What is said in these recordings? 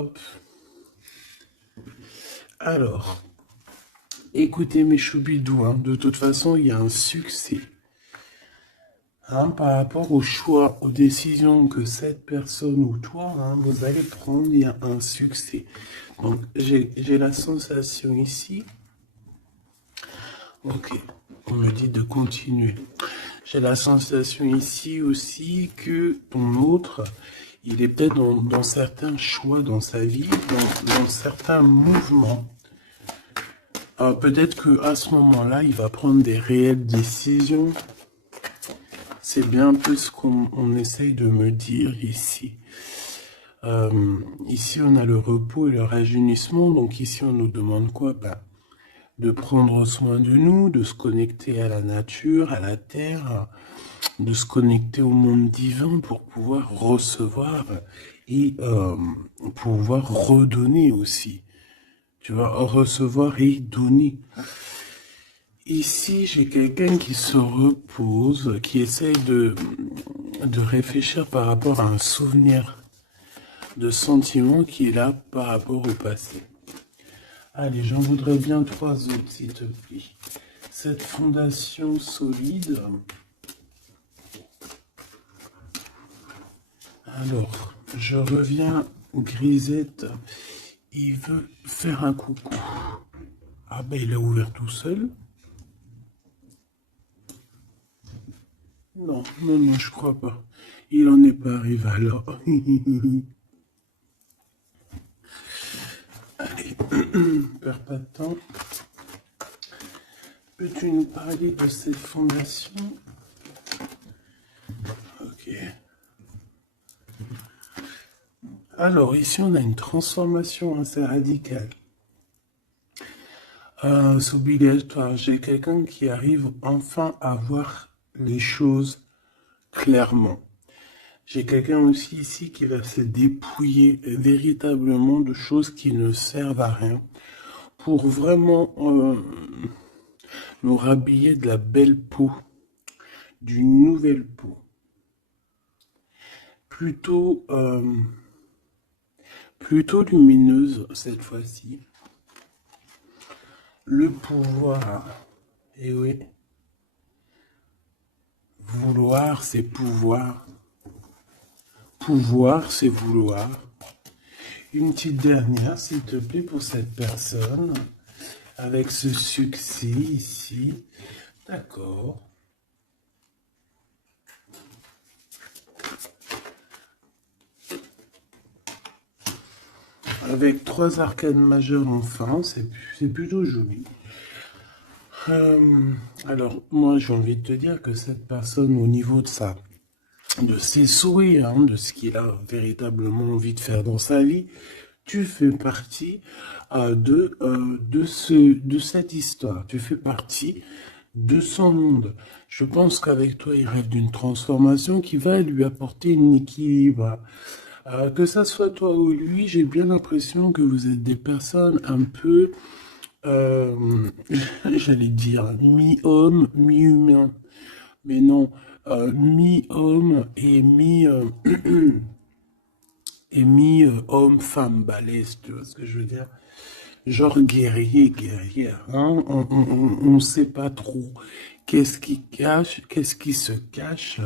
Hop. Alors, écoutez mes choubidous, hein, de toute façon, il y a un succès. Hein, par rapport au choix, aux décisions que cette personne ou toi, hein, vous allez prendre, il y a un succès. Donc, j'ai la sensation ici. Ok, on me dit de continuer. J'ai la sensation ici aussi que ton autre, il est peut-être dans certains choix dans sa vie, dans certains mouvements. Peut-être qu'à ce moment-là, il va prendre des réelles décisions. C'est bien un peu ce qu'on essaye de me dire ici. Ici, on a le repos et le rajeunissement. Donc ici, on nous demande quoi? De prendre soin de nous, de se connecter à la nature, à la terre, de se connecter au monde divin pour pouvoir recevoir et pouvoir redonner aussi. Tu vas recevoir et donner. Ici, j'ai quelqu'un qui se repose, qui essaye de réfléchir par rapport à un souvenir de sentiment qui est là par rapport au passé. Allez, j'en voudrais bien 3 autres, s'il te plaît. Cette fondation solide. Alors, je reviens, Grisette. Il veut faire un coucou. Ah ben, il a ouvert tout seul. Non, non, non, je crois pas. Il en est pas arrivé alors. Allez, perds pas de temps. Peux-tu nous parler de cette fondation? Ok. Alors, ici, on a une transformation assez radicale. C'est obligatoire. J'ai quelqu'un qui arrive enfin à voir les choses clairement. J'ai quelqu'un aussi ici qui va se dépouiller véritablement de choses qui ne servent à rien pour vraiment nous rhabiller de la belle peau, d'une nouvelle peau. Plutôt, plutôt lumineuse cette fois-ci. Le pouvoir, et oui, vouloir c'est pouvoir. Pouvoir, c'est vouloir. Une petite dernière, s'il te plaît, pour cette personne, avec ce succès ici. D'accord. Avec 3 arcanes majeures enfin, c'est plutôt joli. Alors, moi, j'ai envie de te dire que cette personne, au niveau de ses souhaits, hein, de ce qu'il a véritablement envie de faire dans sa vie, tu fais partie de cette histoire. Tu fais partie de son monde. Je pense qu'avec toi, il rêve d'une transformation qui va lui apporter un équilibre. Que ça soit toi ou lui, j'ai bien l'impression que vous êtes des personnes un peu, j'allais dire, mi-homme, mi-humain. Mais non, mi-homme et et mi-homme-femme balèze, tu vois ce que je veux dire? Genre guerrier, guerrière, hein? On sait pas trop qu'est-ce qui se cache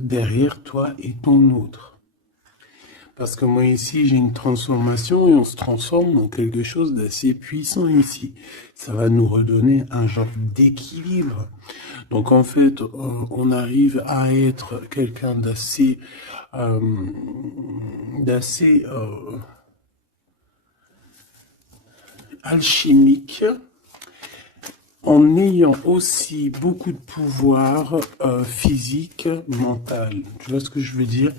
derrière toi et ton autre. Parce que moi ici, j'ai une transformation et on se transforme en quelque chose d'assez puissant ici. Ça va nous redonner un genre d'équilibre. Donc en fait, on arrive à être quelqu'un d'assez alchimique, en ayant aussi beaucoup de pouvoir physique, mental. Tu vois ce que je veux dire?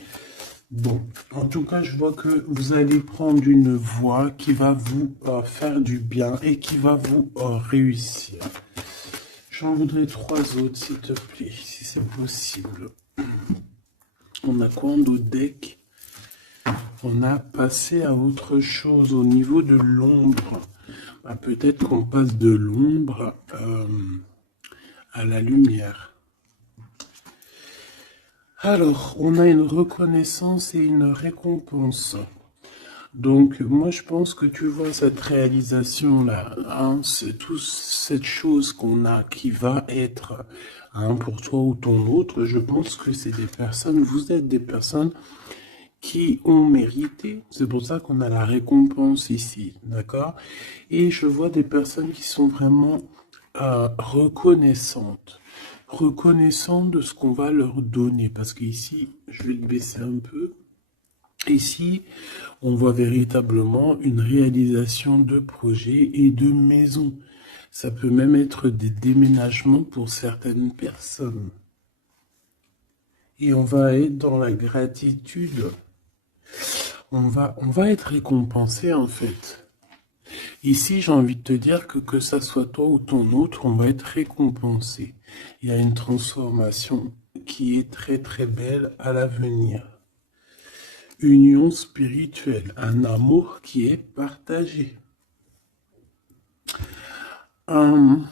Bon, en tout cas, je vois que vous allez prendre une voie qui va vous faire du bien et qui va vous réussir. J'en voudrais 3 autres, s'il te plaît, si c'est possible. On a quoi en d'autres deck? On a passé à autre chose au niveau de l'ombre. Peut-être qu'on passe de l'ombre à la lumière. Alors, on a une reconnaissance et une récompense. Donc, moi, je pense que tu vois cette réalisation-là, hein, c'est toute cette chose qu'on a qui va être, hein, pour toi ou ton autre. Je pense que c'est des personnes, vous êtes des personnes qui ont mérité. C'est pour ça qu'on a la récompense ici, d'accord? Et je vois des personnes qui sont vraiment reconnaissantes. Reconnaissantes de ce qu'on va leur donner. Parce qu'ici, je vais le baisser un peu. Ici, on voit véritablement une réalisation de projets et de maisons. Ça peut même être des déménagements pour certaines personnes. Et on va être dans la gratitude. On va être récompensé en fait. Ici, j'ai envie de te dire que ça soit toi ou ton autre, on va être récompensé. Il y a une transformation qui est très très belle à l'avenir. Union spirituelle, un amour qui est partagé. On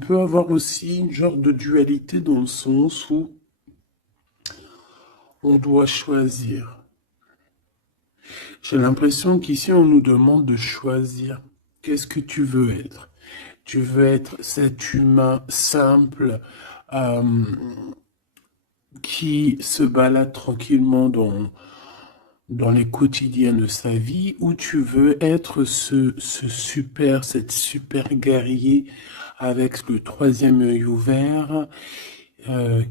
peut avoir aussi une genre de dualité dans le sens où on doit choisir. J'ai l'impression qu'ici on nous demande de choisir. Qu'est-ce que tu veux être? Tu veux être cet humain simple qui se balade tranquillement dans les quotidiens de sa vie, ou tu veux être cette super guerrier avec le troisième œil ouvert,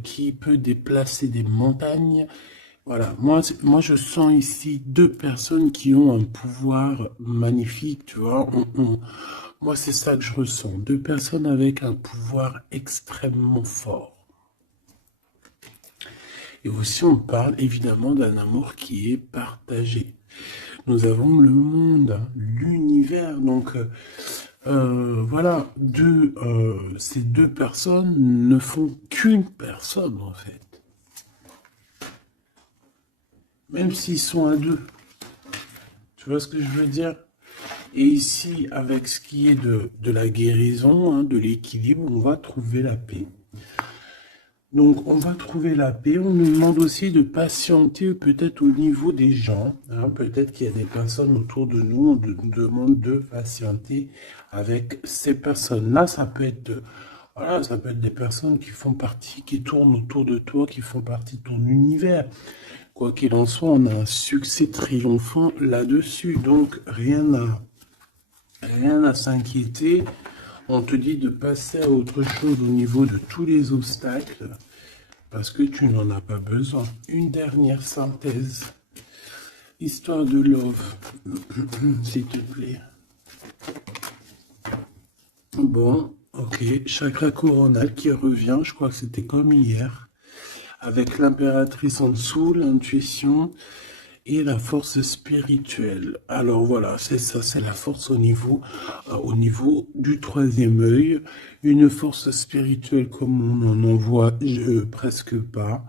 qui peut déplacer des montagnes. Voilà, moi je sens ici deux personnes qui ont un pouvoir magnifique, tu vois. Moi c'est ça que je ressens, deux personnes avec un pouvoir extrêmement fort. Et aussi on parle évidemment d'un amour qui est partagé. Nous avons le monde, l'univers, donc voilà, ces deux personnes ne font qu'une personne en fait. Même s'ils sont à deux. Tu vois ce que je veux dire? Et ici, avec ce qui est de la guérison, hein, de l'équilibre, on va trouver la paix. Donc, on va trouver la paix. On nous demande aussi de patienter peut-être au niveau des gens. Hein. Peut-être qu'il y a des personnes autour de nous. On nous demande de patienter avec ces personnes-là. Ça peut être, voilà, ça peut être des personnes qui font partie, qui tournent autour de toi, qui font partie de ton univers. Quoi qu'il en soit, on a un succès triomphant là-dessus. Donc, rien à s'inquiéter. On te dit de passer à autre chose au niveau de tous les obstacles parce que tu n'en as pas besoin. Une dernière synthèse. Histoire de love, s'il te plaît. Bon, ok. Chakra coronal qui revient, je crois que c'était comme hier. Avec l'impératrice en dessous, l'intuition et la force spirituelle. Alors voilà, c'est ça, c'est la force au niveau du troisième œil. Une force spirituelle comme on n'en voit presque pas.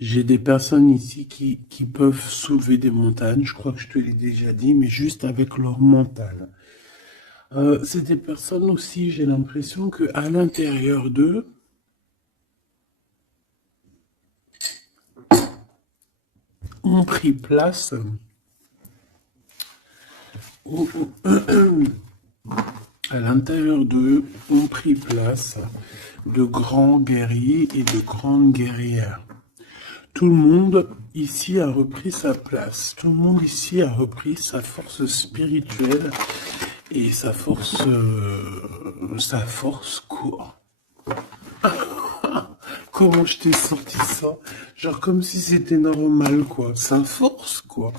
J'ai des personnes ici qui peuvent soulever des montagnes, je crois que je te l'ai déjà dit, mais juste avec leur mental. C'est des personnes aussi, j'ai l'impression qu'à l'intérieur d'eux, ont pris place à l'intérieur d'eux ont pris place de grands guerriers et de grandes guerrières. Tout le monde ici a repris sa place. Tout le monde ici a repris sa force spirituelle et sa force quoi. Comment je t'ai sorti ça? Genre comme si c'était normal, quoi. Sa force, quoi.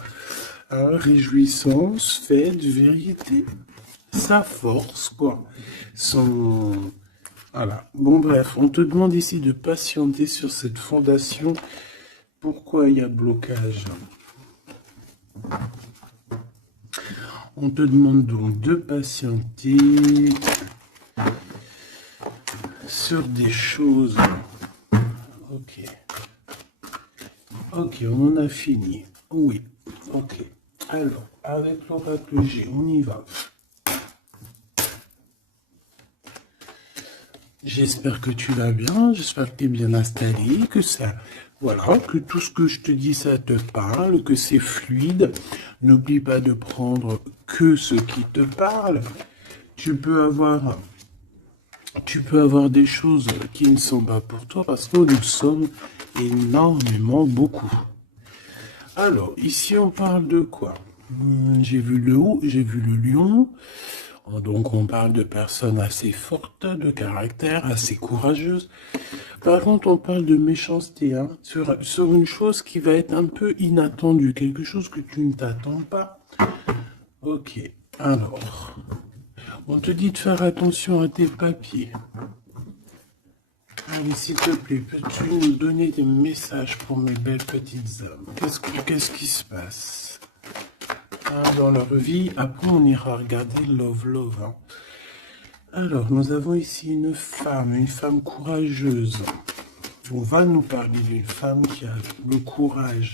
Hein, réjouissance, fête, vérité. Sa force, quoi. Son... Voilà. Bon, bref, on te demande ici de patienter sur cette fondation. Pourquoi il y a blocage? On te demande donc de patienter sur des choses. Ok. Ok, on en a fini. Oui. Ok. Alors, avec l'oracle G, on y va. J'espère que tu vas bien, j'espère que tu es bien installé, que ça Voilà, que tout ce que je te dis, ça te parle, que c'est fluide. N'oublie pas de prendre que ce qui te parle. Tu peux avoir, tu peux avoir des choses qui ne sont pas pour toi parce que nous sommes énormément beaucoup. Alors, ici, on parle de quoi? J'ai vu le haut, j'ai vu le lion. Donc, on parle de personnes assez fortes, de caractère, assez courageuses. Par contre, on parle de méchanceté, hein, sur une chose qui va être un peu inattendue, quelque chose que tu ne t'attends pas. Ok, alors, on te dit de faire attention à tes papiers. Allez, s'il te plaît, peux-tu nous donner des messages pour mes belles petites âmes? Qu'est-ce qui se passe dans leur vie? Après, on ira regarder Love Love. Hein. Alors, nous avons ici une femme courageuse. On va nous parler d'une femme qui a le courage.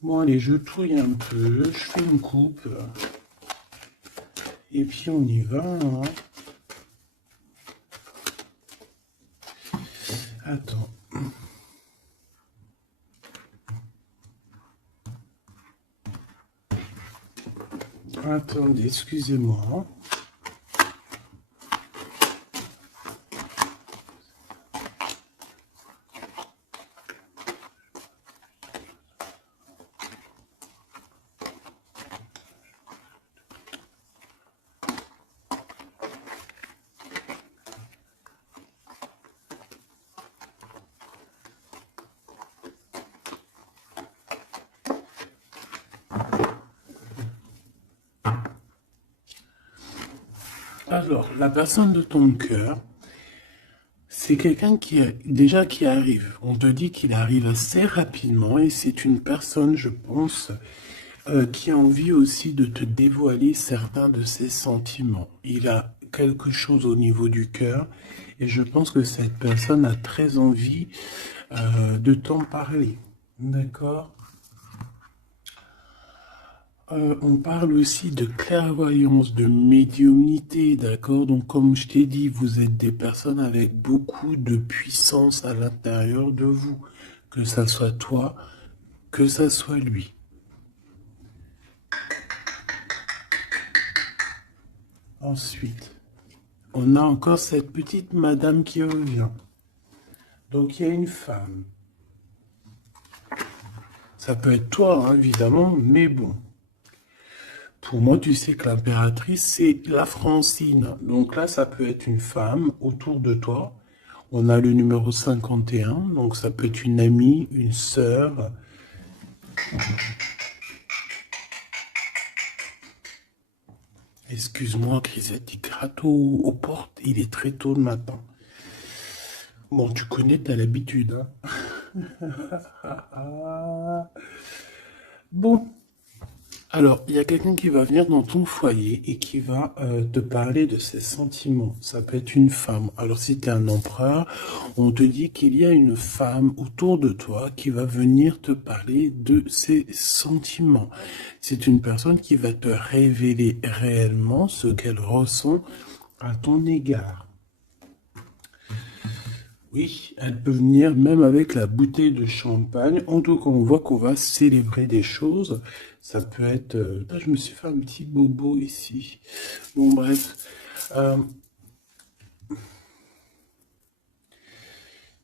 Bon, allez, je touille un peu, je fais une coupe. Et puis, on y va. Hein. Attends. Attendez, excusez-moi. Alors, la personne de ton cœur, c'est quelqu'un qui arrive. On te dit qu'il arrive assez rapidement et c'est une personne, je pense, qui a envie aussi de te dévoiler certains de ses sentiments. Il a quelque chose au niveau du cœur et je pense que cette personne a très envie de t'en parler. D'accord? On parle aussi de clairvoyance, de médiumnité, d'accord? Donc, comme je t'ai dit, vous êtes des personnes avec beaucoup de puissance à l'intérieur de vous, que ça soit toi, que ça soit lui. Ensuite, on a encore cette petite madame qui revient. Donc, il y a une femme. Ça peut être toi, hein, évidemment, mais bon. Pour moi, tu sais que l'impératrice, c'est la Francine. Donc là, ça peut être une femme autour de toi. On a le numéro 51, donc ça peut être une amie, une sœur. Excuse-moi, Grisette, il gratte aux portes. Il est très tôt le matin. Bon, tu connais, t'as l'habitude. Hein. Bon. Alors, il y a quelqu'un qui va venir dans ton foyer et qui va te parler de ses sentiments. Ça peut être une femme. Alors, si tu es un empereur, on te dit qu'il y a une femme autour de toi qui va venir te parler de ses sentiments. C'est une personne qui va te révéler réellement ce qu'elle ressent à ton égard. Oui, elle peut venir même avec la bouteille de champagne. En tout cas, on voit qu'on va célébrer des choses. Ça peut être... Là, je me suis fait un petit bobo ici. Bon, bref.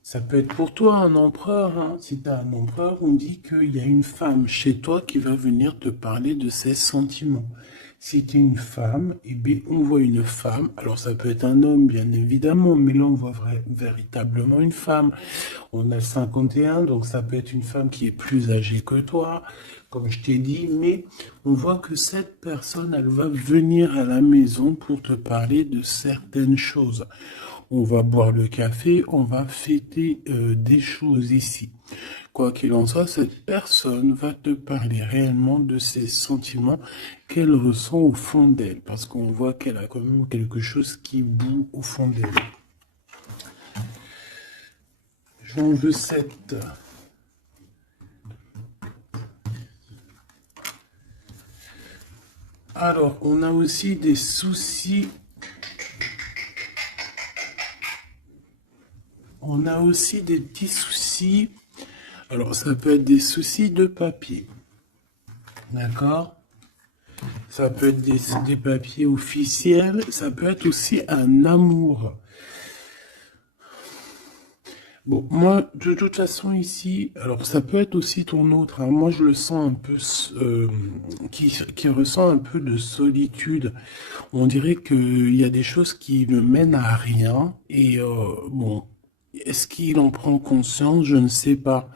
Ça peut être pour toi un empereur. Hein. Si tu as un empereur, on dit qu'il y a une femme chez toi qui va venir te parler de ses sentiments. Si tu es une femme, eh bien, on voit une femme. Alors, ça peut être un homme, bien évidemment, mais là, on voit véritablement une femme. On a le 51, donc ça peut être une femme qui est plus âgée que toi, comme je t'ai dit, mais on voit que cette personne, elle va venir à la maison pour te parler de certaines choses. On va boire le café, on va fêter des choses ici. Quoi qu'il en soit, cette personne va te parler réellement de ses sentiments qu'elle ressent au fond d'elle, parce qu'on voit qu'elle a quand même quelque chose qui bout au fond d'elle. J'en veux 7. Alors, on a aussi des soucis. On a aussi des petits soucis Alors, ça peut être des soucis de papier. D'accord? Ça peut être des papiers officiels. Ça peut être aussi un amour. Bon, moi, de toute façon, ici, alors ça peut être aussi ton autre, hein. Moi, je le sens un peu, qui ressent un peu de solitude. On dirait qu'il y a des choses qui ne mènent à rien. Et bon, est-ce qu'il en prend conscience? Je ne sais pas.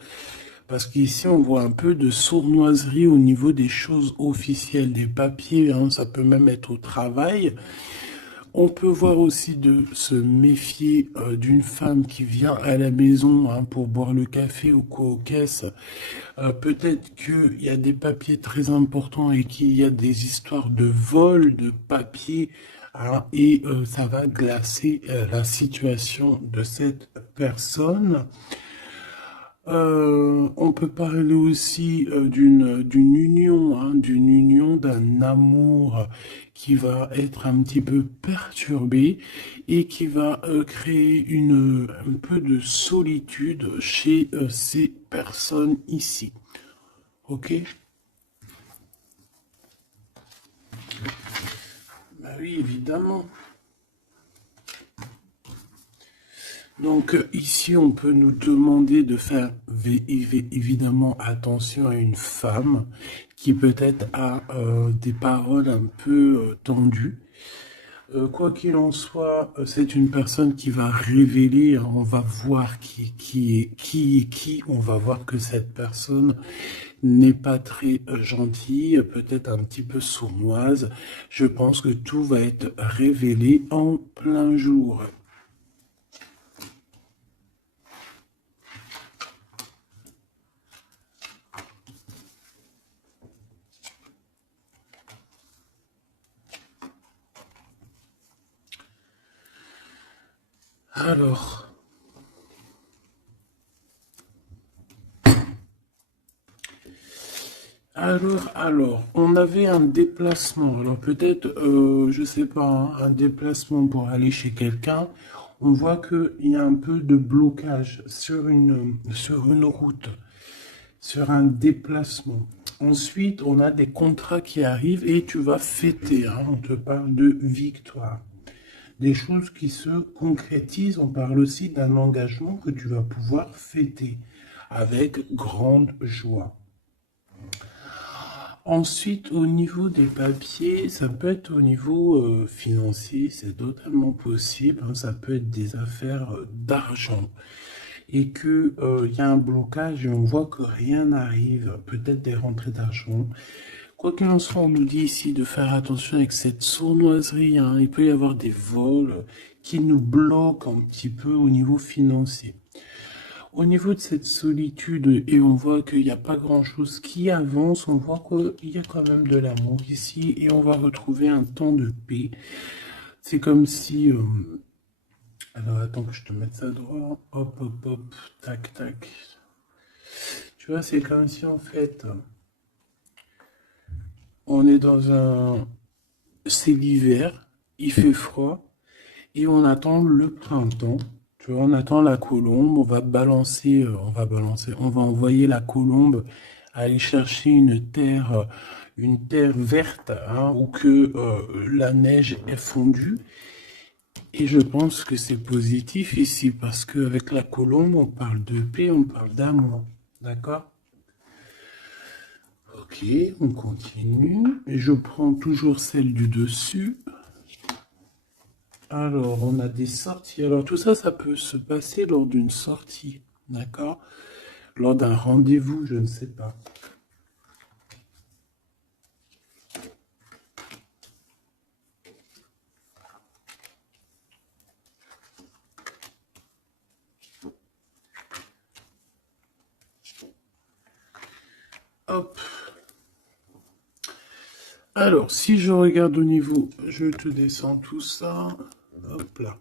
Parce qu'ici, on voit un peu de sournoiserie au niveau des choses officielles, des papiers, hein. Ça peut même être au travail. On peut voir aussi de se méfier d'une femme qui vient à la maison, hein, pour boire le café ou quoi aux caisses. Peut-être qu'il y a des papiers très importants et qu'il y a des histoires de vol de papiers, hein, et ça va glacer la situation de cette personne. On peut parler aussi d'une union, hein, d'une union, d'un amour qui va être un petit peu perturbé et qui va créer un peu de solitude chez ces personnes ici. Ok? Bah oui, évidemment. Donc ici, on peut nous demander de faire évidemment attention à une femme qui peut-être a des paroles un peu tendues. Quoi qu'il en soit, c'est une personne qui va révéler, hein. On va voir qui, on va voir que cette personne n'est pas très gentille, peut-être un petit peu sournoise. Je pense que tout va être révélé en plein jour. Alors, on avait un déplacement. Alors peut-être, je sais pas, hein, un déplacement pour aller chez quelqu'un. On voit qu'il y a un peu de blocage sur une route, sur un déplacement. Ensuite, on a des contrats qui arrivent et tu vas fêter, hein. On te parle de victoire. Des choses qui se concrétisent. On parle aussi d'un engagement que tu vas pouvoir fêter avec grande joie. Ensuite, au niveau des papiers, ça peut être au niveau financier, c'est totalement possible, hein. Ça peut être des affaires d'argent et que il y a un blocage et on voit que rien n'arrive, peut-être des rentrées d'argent. Quoi qu'il en soit, on nous dit ici de faire attention avec cette sournoiserie, hein. Il peut y avoir des vols qui nous bloquent un petit peu au niveau financier. Au niveau de cette solitude, et on voit qu'il n'y a pas grand-chose qui avance, on voit qu'il y a quand même de l'amour ici, et on va retrouver un temps de paix. C'est comme si... alors attends que je te mette ça droit. Hop, hop, hop, tac, tac. Tu vois, c'est comme si en fait, on est dans un... C'est l'hiver, il fait froid, et on attend le printemps. Tu vois, on attend la colombe, on va on va envoyer la colombe aller chercher une terre verte, hein, où que la neige est fondue. Et je pense que c'est positif ici, parce qu'avec la colombe, on parle de paix, on parle d'amour. D'accord? Ok, on continue. Et je prends toujours celle du dessus. Alors, on a des sorties. Alors, tout ça, ça peut se passer lors d'une sortie, d'accord? Lors d'un rendez-vous, je ne sais pas. Hop. Alors, si je regarde au niveau, je te descends tout ça. Hop là.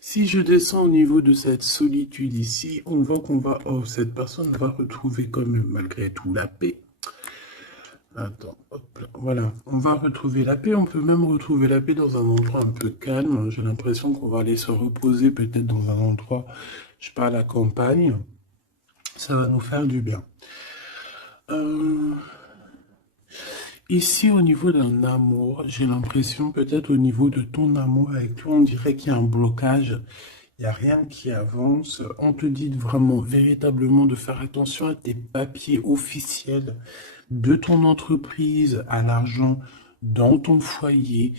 Si je descends au niveau de cette solitude ici, on voit qu'on va... Oh, cette personne va retrouver quand même malgré tout la paix. Attends, hop là. Voilà, on va retrouver la paix. On peut même retrouver la paix dans un endroit un peu calme. J'ai l'impression qu'on va aller se reposer peut-être dans un endroit, je sais pas, à la campagne. Ça va nous faire du bien. Ici, au niveau d'un amour, j'ai l'impression, peut-être au niveau de ton amour avec toi, on dirait qu'il y a un blocage. Il n'y a rien qui avance. On te dit vraiment, véritablement, de faire attention à tes papiers officiels de ton entreprise, à l'argent dans ton foyer,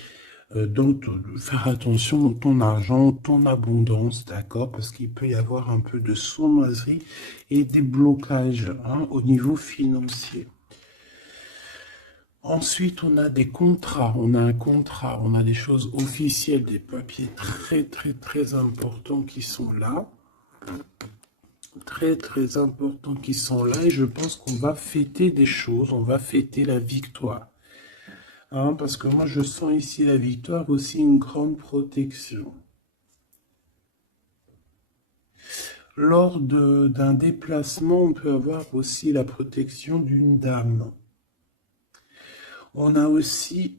faire attention à ton argent, ton abondance, d'accord? Parce qu'il peut y avoir un peu de sournoiserie et des blocages, hein, au niveau financier. Ensuite, on a des contrats, on a un contrat, on a des choses officielles, des papiers très très très importants qui sont là. Très très importants qui sont là et je pense qu'on va fêter des choses, on va fêter la victoire. Hein, parce que moi je sens ici la victoire, aussi une grande protection. Lors d'un déplacement, on peut avoir aussi la protection d'une dame. On a aussi,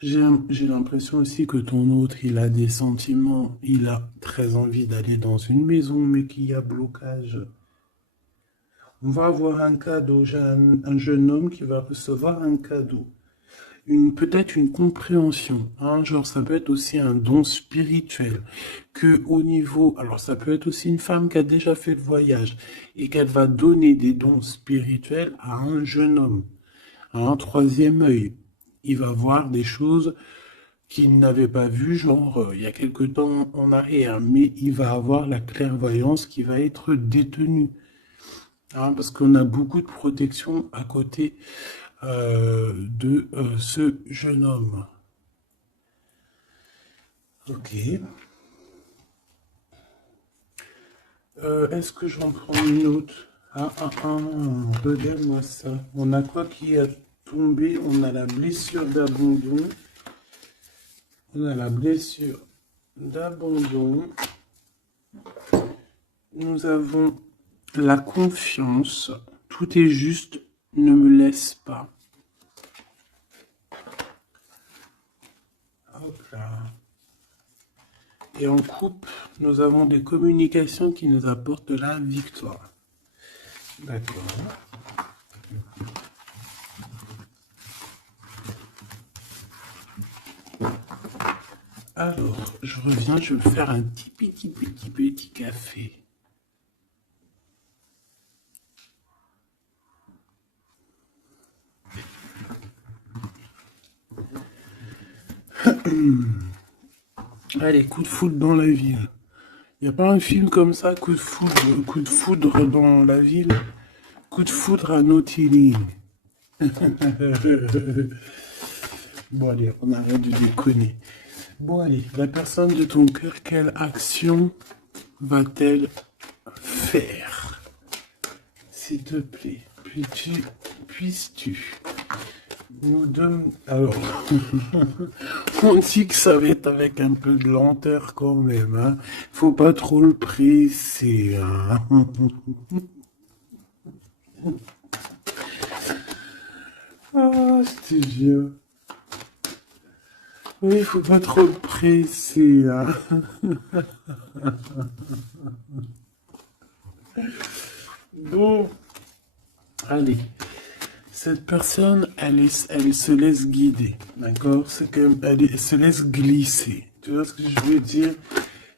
j'ai l'impression aussi que ton autre, il a des sentiments, il a très envie d'aller dans une maison, mais qu'il y a blocage. On va avoir un cadeau, j'ai un jeune homme qui va recevoir un cadeau. Peut-être une compréhension, hein, genre ça peut être aussi un don spirituel, que au niveau, alors ça peut être aussi une femme qui a déjà fait le voyage et qu'elle va donner des dons spirituels à un jeune homme, à un troisième œil. Il va voir des choses qu'il n'avait pas vues, genre il y a quelque temps en arrière, mais il va avoir la clairvoyance qui va être détenue, hein, parce qu'on a beaucoup de protection à côté de ce jeune homme. Ok. Est-ce que j'en prends une autre? Regarde-moi ça. On a quoi qui a tombé? On a la blessure d'abandon. On a la blessure d'abandon. Nous avons la confiance. Tout est juste. Ne me laisse pas. Hop là. Et en coupe, nous avons des communications qui nous apportent la victoire. D'accord. Alors, je reviens, je vais faire un petit café. Allez, coup de foudre dans la ville. Il n'y a pas un film comme ça, coup de foudre dans la ville, coup de foudre à Nautilus. Bon allez, on arrête de déconner. Bon allez, la personne de ton cœur, quelle action va-t-elle faire? S'il te plaît, puisses-tu nous donner... Alors, on dit que ça va être avec un peu de lenteur quand même, hein. Faut pas trop le presser, hein. Ah, je te jure. Oui, faut pas trop le presser, hein. Bon, allez. Cette personne, elle se laisse guider, d'accord? C'est elle se laisse glisser. Tu vois ce que je veux dire?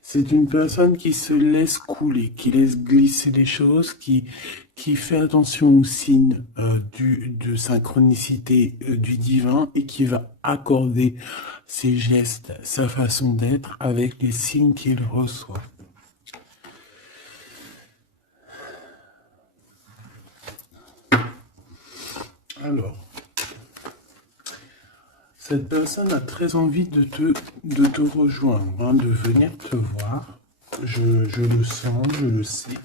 C'est une personne qui se laisse couler, qui laisse glisser les choses, qui fait attention aux signes de synchronicité du divin et qui va accorder ses gestes, sa façon d'être avec les signes qu'il reçoit. Alors, cette personne a très envie de te rejoindre, hein, de venir te voir. Je le sens, je le sais.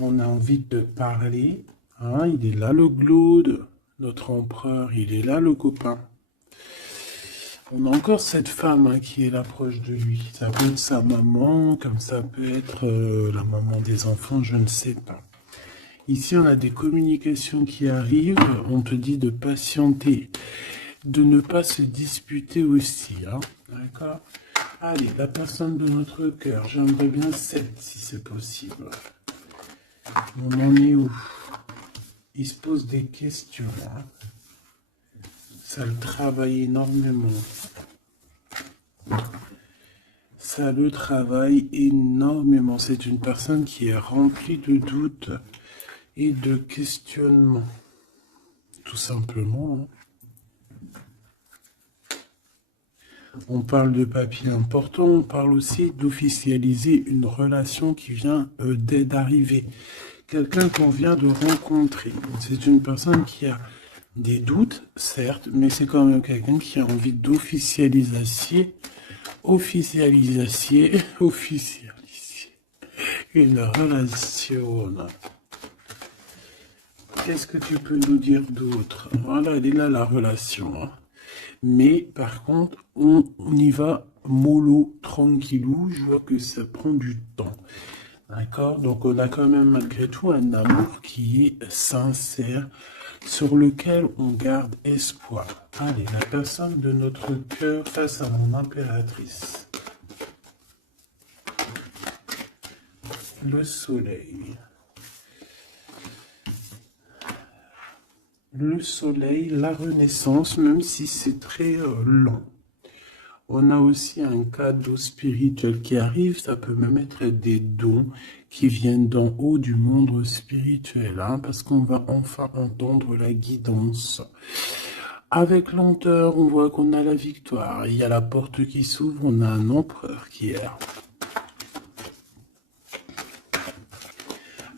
On a envie de parler. Hein, il est là le Glaude, notre empereur, il est là le copain. On a encore cette femme, hein, qui est là proche de lui. Ça peut être sa maman, comme ça peut être la maman des enfants, je ne sais pas. Ici, on a des communications qui arrivent. On te dit de patienter, de ne pas se disputer aussi. Hein, d'accord? Allez, la personne de notre cœur, j'aimerais bien 7 si c'est possible. On en est où? Il se pose des questions. Hein. Ça le travaille énormément. Ça le travaille énormément. C'est une personne qui est remplie de doutes et de questionnements. Tout simplement. Hein. On parle de papier important, on parle aussi d'officialiser une relation qui vient d'arriver. Quelqu'un qu'on vient de rencontrer. C'est une personne qui a des doutes, certes, mais c'est quand même quelqu'un qui a envie d'officialiser une relation. Qu'est-ce que tu peux nous dire d'autre? Voilà, elle est là la relation. Hein. Mais par contre, on y va mollo, tranquillou. Je vois que ça prend du temps. D'accord? Donc on a quand même malgré tout un amour qui est sincère, sur lequel on garde espoir. Allez, la personne de notre cœur face à mon impératrice. Le soleil. Le soleil, la renaissance, même si c'est très lent. On a aussi un cadeau spirituel qui arrive, ça peut même être des dons qui viennent d'en haut du monde spirituel, hein, parce qu'on va enfin entendre la guidance. Avec lenteur, on voit qu'on a la victoire. Il y a la porte qui s'ouvre, on a un empereur qui est là.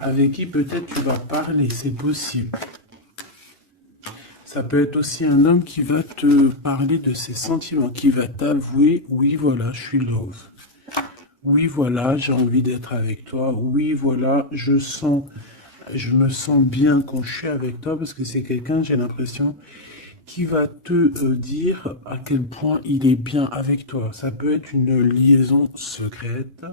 Avec qui peut-être tu vas parler, c'est possible. Ça peut être aussi un homme qui va te parler de ses sentiments, qui va t'avouer, oui voilà, je suis love. Oui voilà, j'ai envie d'être avec toi. Oui voilà, je me sens bien quand je suis avec toi parce que c'est quelqu'un, j'ai l'impression, qui va te dire à quel point il est bien avec toi. Ça peut être une liaison secrète.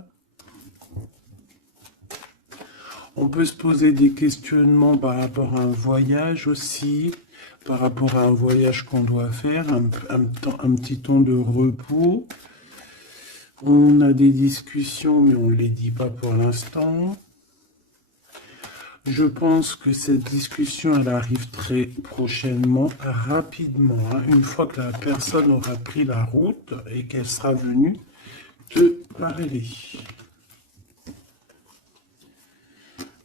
On peut se poser des questionnements par rapport à un voyage aussi. Par rapport à un voyage qu'on doit faire, un petit temps de repos. On a des discussions, mais on ne les dit pas pour l'instant. Je pense que cette discussion, elle arrive très prochainement, rapidement. Hein, une fois que la personne aura pris la route et qu'elle sera venue te parler.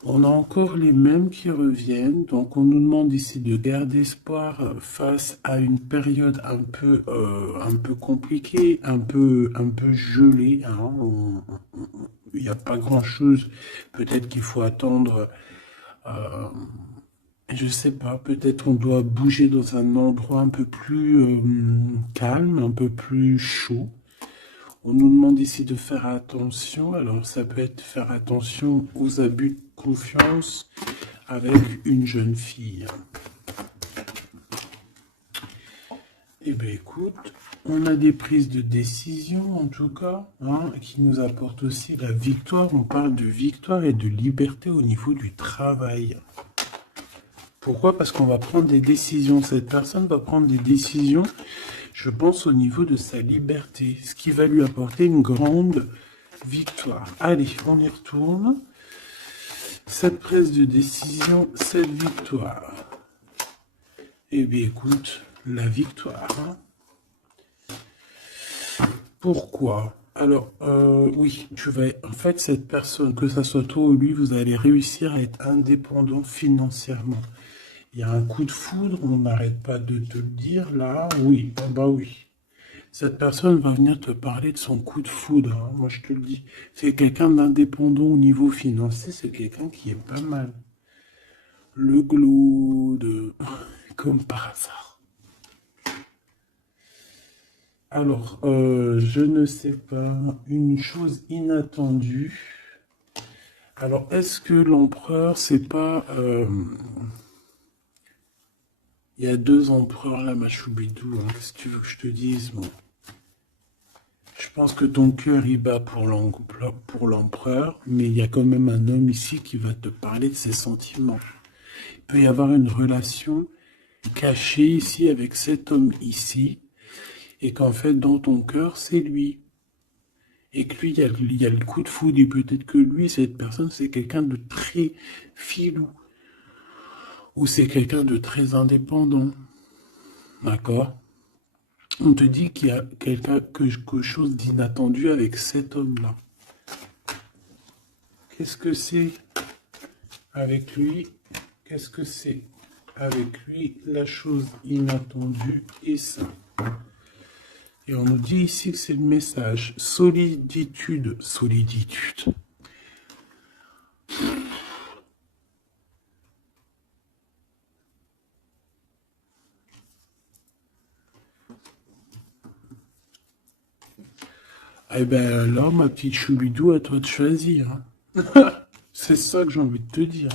On a encore les mêmes qui reviennent, donc on nous demande ici de garder espoir face à une période un peu compliquée, un peu gelée. Hein. Il n'y a pas grand-chose. Peut-être qu'il faut attendre. Je sais pas. Peut-être on doit bouger dans un endroit un peu plus calme, un peu plus chaud. On nous demande ici de faire attention. Alors, ça peut être faire attention aux abus de confiance avec une jeune fille. Eh bien, écoute, on a des prises de décision, en tout cas, hein, qui nous apportent aussi la victoire. On parle de victoire et de liberté au niveau du travail. Pourquoi? Parce qu'on va prendre des décisions. Cette personne va prendre des décisions, je pense, au niveau de sa liberté, ce qui va lui apporter une grande victoire. Allez, on y retourne. Cette prise de décision, cette victoire. Eh bien, écoute, la victoire. Hein. Pourquoi? Alors, oui, tu vas... En fait, cette personne, que ça soit toi ou lui, vous allez réussir à être indépendant financièrement. Il y a un coup de foudre, on n'arrête pas de te le dire, là, oui, bah oui. Cette personne va venir te parler de son coup de foudre, hein, moi je te le dis. C'est quelqu'un d'indépendant au niveau financier, c'est quelqu'un qui est pas mal. Le glaude, comme par hasard. Alors, je ne sais pas, une chose inattendue. Alors, est-ce que l'empereur, c'est pas... Il y a 2 empereurs là, ma choubidou. Hein. Qu'est-ce que tu veux que je te dise, bon. Je pense que ton cœur y bat pour l'empereur, mais il y a quand même un homme ici qui va te parler de ses sentiments. Il peut y avoir une relation cachée ici avec cet homme ici, et qu'en fait, dans ton cœur, c'est lui. et que lui, il y a le coup de foudre, et peut-être que lui, cette personne, c'est quelqu'un de très filou, ou c'est quelqu'un de très indépendant, d'accord? On te dit qu'il y a quelque chose d'inattendu avec cet homme-là. Qu'est-ce que c'est avec lui? Qu'est-ce que c'est avec lui la chose inattendue et ça? Et on nous dit ici que c'est le message. Soliditude. Soliditude. Eh ben là, ma petite choubidou, à toi de choisir. Hein. C'est ça que j'ai envie de te dire.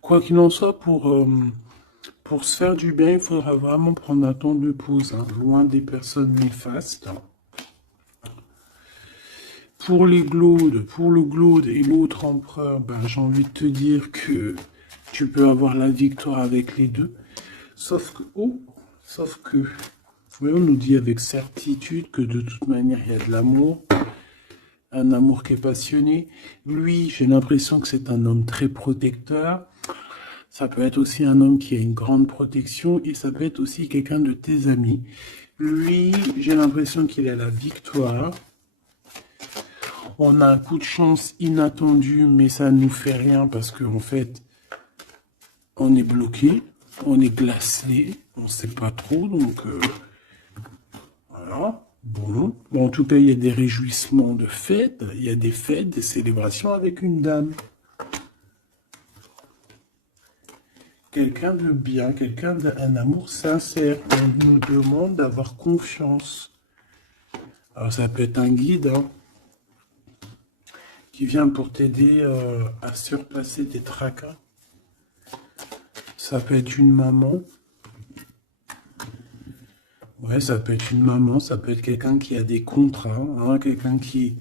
Quoi qu'il en soit, pour se faire du bien, il faudra vraiment prendre un temps de pause, hein, loin des personnes néfastes. Pour le glaude et l'autre empereur, ben, j'ai envie de te dire que tu peux avoir la victoire avec les deux. Sauf que, oui, on nous dit avec certitude que de toute manière, il y a de l'amour, un amour qui est passionné. Lui, j'ai l'impression que c'est un homme très protecteur. Ça peut être aussi un homme qui a une grande protection et ça peut être aussi quelqu'un de tes amis. Lui, j'ai l'impression qu'il a la victoire. On a un coup de chance inattendu, mais ça ne nous fait rien parce qu'en fait, on est bloqué, on est glacé, on ne sait pas trop, donc voilà. Bon, en tout cas, il y a des réjouissements de fêtes, il y a des fêtes, des célébrations avec une dame. Quelqu'un de bien, quelqu'un d'un amour sincère. On nous demande d'avoir confiance. Alors ça peut être un guide hein, qui vient pour t'aider à surpasser tes tracas. Ça peut être une maman. Ouais, ça peut être une maman, ça peut être quelqu'un qui a des contrats, hein, quelqu'un qui...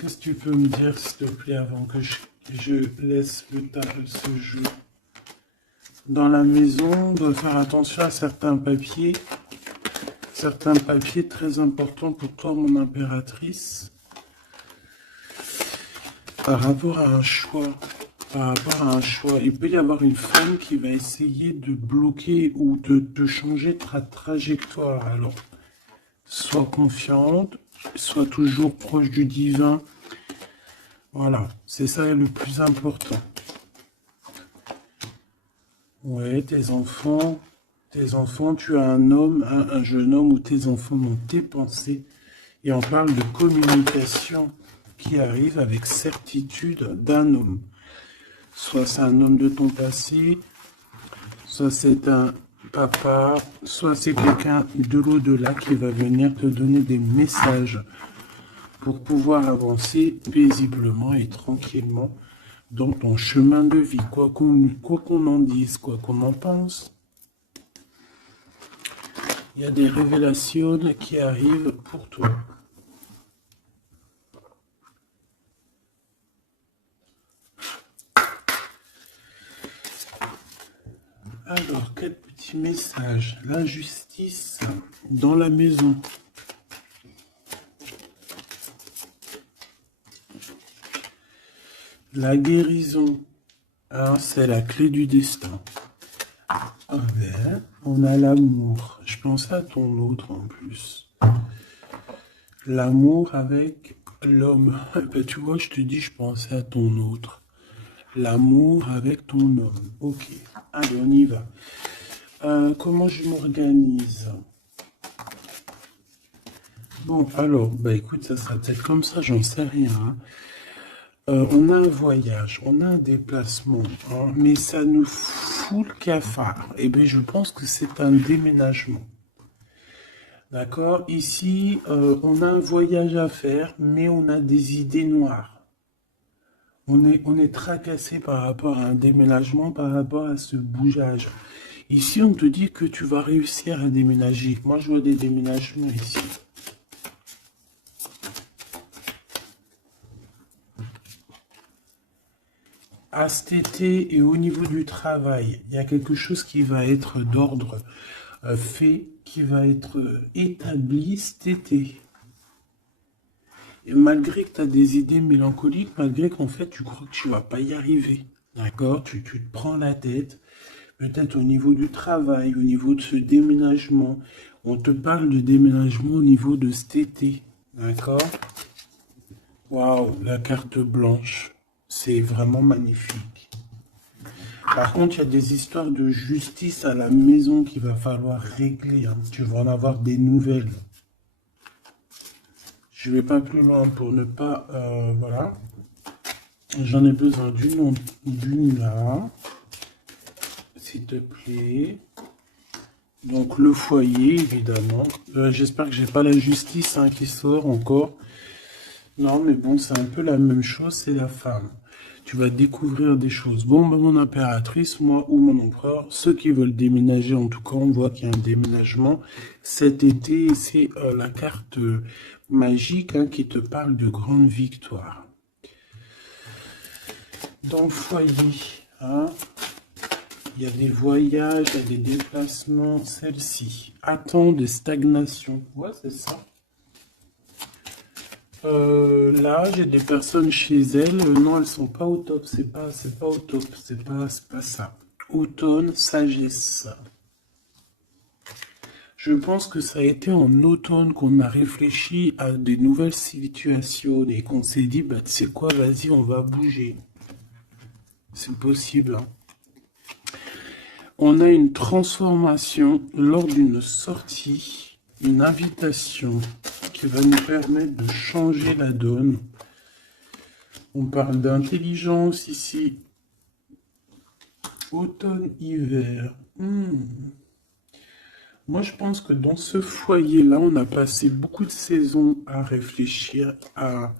Qu'est-ce que tu peux me dire, s'il te plaît, avant que je laisse ce jeu? Dans la maison, on doit faire attention à certains papiers très importants pour toi, mon impératrice, par rapport à un choix. Il peut y avoir une femme qui va essayer de bloquer ou de changer ta trajectoire. Alors, sois confiante, sois toujours proche du divin. Voilà, c'est ça le plus important. Ouais, tes enfants, tu as un homme, un jeune homme ou tes enfants ont tes pensées. Et on parle de communication qui arrive avec certitude d'un homme. Soit c'est un homme de ton passé, soit c'est un papa, soit c'est quelqu'un de l'au-delà qui va venir te donner des messages pour pouvoir avancer paisiblement et tranquillement dans ton chemin de vie, quoi qu'on en dise, quoi qu'on en pense. Il y a des révélations qui arrivent pour toi. Alors, quel petit message? La justice dans la maison. La guérison. Alors, c'est la clé du destin. On a l'amour. Je pensais à ton autre en plus. L'amour avec l'homme. Ben, tu vois, je te dis, je pensais à ton autre. L'amour avec ton homme. Ok. Allez, on y va. Comment je m'organise? Bon, alors, bah écoute, ça sera peut-être comme ça, j'en sais rien. Hein. On a un voyage, on a un déplacement, hein, mais ça nous fout le cafard. Et bien, je pense que c'est un déménagement. D'accord? Ici, on a un voyage à faire, mais on a des idées noires. On est tracassé par rapport à un déménagement, par rapport à ce bougeage. Ici, on te dit que tu vas réussir à déménager. Moi, je vois des déménagements ici. à cet été et au niveau du travail, il y a quelque chose qui va être d'ordre fait, qui va être établi cet été. Et malgré que tu as des idées mélancoliques, malgré qu'en fait tu crois que tu vas pas y arriver, d'accord? Tu te prends la tête, peut-être au niveau du travail, au niveau de ce déménagement. On te parle de déménagement au niveau de cet été, d'accord? Waouh, la carte blanche, c'est vraiment magnifique. Par contre, il y a des histoires de justice à la maison qu'il va falloir régler, hein. Tu vas en avoir des nouvelles. Je vais pas plus loin pour ne pas... voilà. J'en ai besoin d'une là. S'il te plaît. Donc le foyer, évidemment. J'espère que j'ai pas la justice hein, qui sort encore. Non, mais bon, c'est un peu la même chose, c'est la femme. Tu vas découvrir des choses. Bon, ben, mon impératrice, moi ou mon empereur, ceux qui veulent déménager, en tout cas, on voit qu'il y a un déménagement cet été. C'est la carte magique hein, qui te parle de grande victoire. Dans le foyer, hein, il y a des voyages, il y a des déplacements. Celle-ci attend des stagnations. Ouais, c'est ça. Là, j'ai des personnes chez elles. Non, elles sont pas au top. C'est pas au top. C'est pas ça. Automne, sagesse. Je pense que ça a été en automne qu'on a réfléchi à des nouvelles situations et qu'on s'est dit, bah, tu sais quoi, vas-y, on va bouger. C'est possible, hein. On a une transformation lors d'une sortie, une invitation qui va nous permettre de changer la donne. On parle d'intelligence ici. Automne-hiver. Moi, je pense que dans ce foyer-là, on a passé beaucoup de saisons à réfléchir, à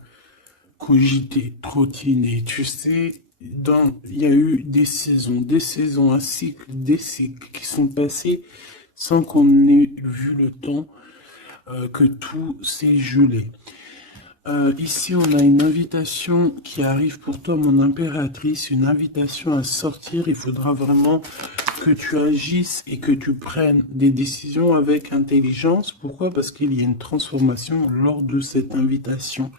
cogiter, trottiner. Tu sais, il y a eu des saisons, un cycle, des cycles qui sont passés sans qu'on ait vu le temps que tout s'est gelé. Ici, on a une invitation qui arrive pour toi, mon impératrice, une invitation à sortir. Il faudra vraiment que tu agisses et que tu prennes des décisions avec intelligence. Pourquoi? Parce qu'il y a une transformation lors de cette invitation.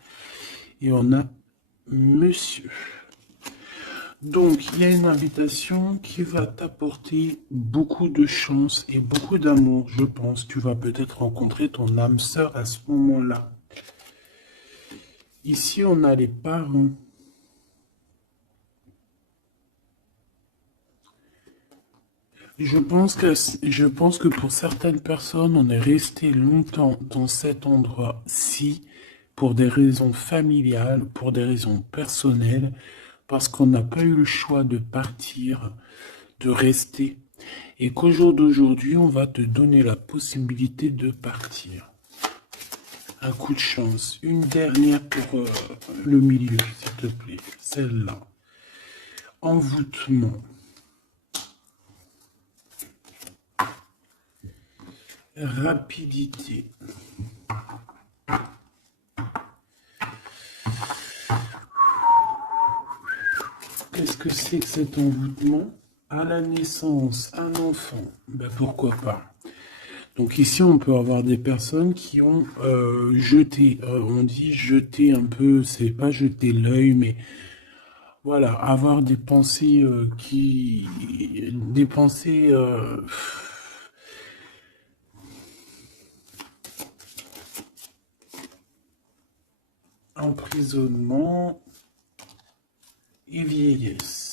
Et on a monsieur. Donc, il y a une invitation qui va t'apporter beaucoup de chance et beaucoup d'amour, je pense. Tu vas peut-être rencontrer ton âme sœur à ce moment-là. Ici, on a les parents. Je pense que pour certaines personnes, on est resté longtemps dans cet endroit-ci pour des raisons familiales, pour des raisons personnelles, parce qu'on n'a pas eu le choix de partir, de rester, et qu'au jour d'aujourd'hui, on va te donner la possibilité de partir. Un coup de chance. Une dernière pour le milieu, s'il te plaît. Celle-là. Envoûtement. Rapidité. Qu'est-ce que c'est que cet envoûtement? À la naissance, un enfant. Ben pourquoi pas? Donc ici, on peut avoir des personnes qui ont jeté, on dit jeter un peu, c'est pas jeter l'œil, mais voilà, avoir des pensées des pensées emprisonnement et vieillesse.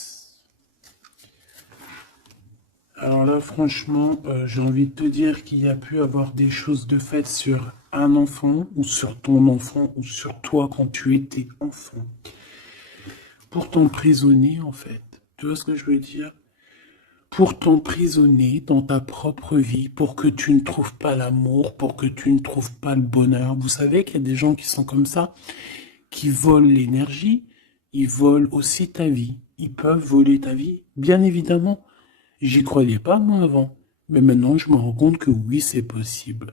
Alors là, franchement, j'ai envie de te dire qu'il y a pu avoir des choses de fait sur un enfant, ou sur ton enfant, ou sur toi quand tu étais enfant. Pour t'emprisonner, en fait. Tu vois ce que je veux dire? Pour t'emprisonner dans ta propre vie, pour que tu ne trouves pas l'amour, pour que tu ne trouves pas le bonheur. Vous savez qu'il y a des gens qui sont comme ça, qui volent l'énergie, ils volent aussi ta vie. Ils peuvent voler ta vie, bien évidemment. J'y croyais pas, moi, avant. Mais maintenant, je me rends compte que oui, c'est possible.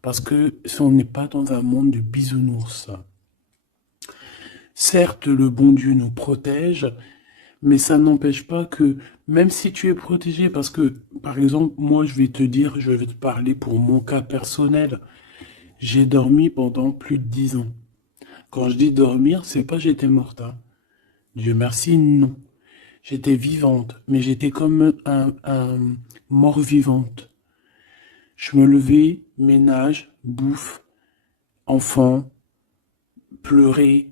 Parce que si on n'est pas dans un monde de bisounours. Certes, le bon Dieu nous protège, Mais ça n'empêche pas que, même si tu es protégé, parce que, par exemple, moi, je vais te parler pour mon cas personnel. J'ai dormi pendant plus de 10 ans. Quand je dis dormir, c'est pas j'étais morte, hein. Dieu merci, non. J'étais vivante, mais j'étais comme un mort-vivante. Je me levais, ménage, bouffe, enfant, pleurer,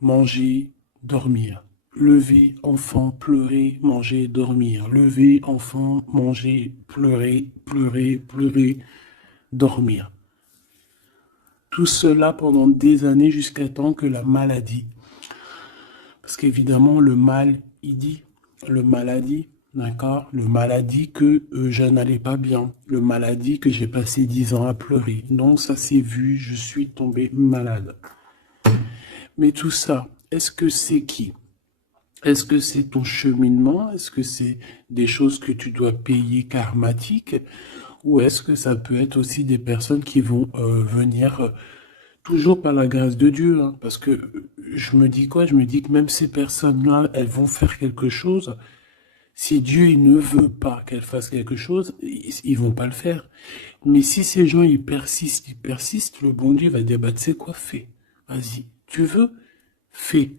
manger, dormir. Lever, enfant, pleurer, manger, dormir. Lever, enfant, manger, pleurer, pleurer, pleurer, dormir. Tout cela pendant des années jusqu'à temps que la maladie. Parce qu'évidemment, le mal, il dit, le maladie, d'accord? Le maladie que je n'allais pas bien. Le maladie que j'ai passé 10 ans à pleurer. Donc ça s'est vu, je suis tombé malade. Mais tout ça, est-ce que c'est qui? Est-ce que c'est ton cheminement? Est-ce que c'est des choses que tu dois payer karmatiques? Ou est-ce que ça peut être aussi des personnes qui vont venir toujours par la grâce de Dieu, hein? Parce que je me dis quoi? Je me dis que même ces personnes-là, elles vont faire quelque chose. Si Dieu il ne veut pas qu'elles fassent quelque chose, ils vont pas le faire. Mais si ces gens ils persistent, le bon Dieu va dire bah tu sais quoi, fais. Vas-y. Tu veux? Fais.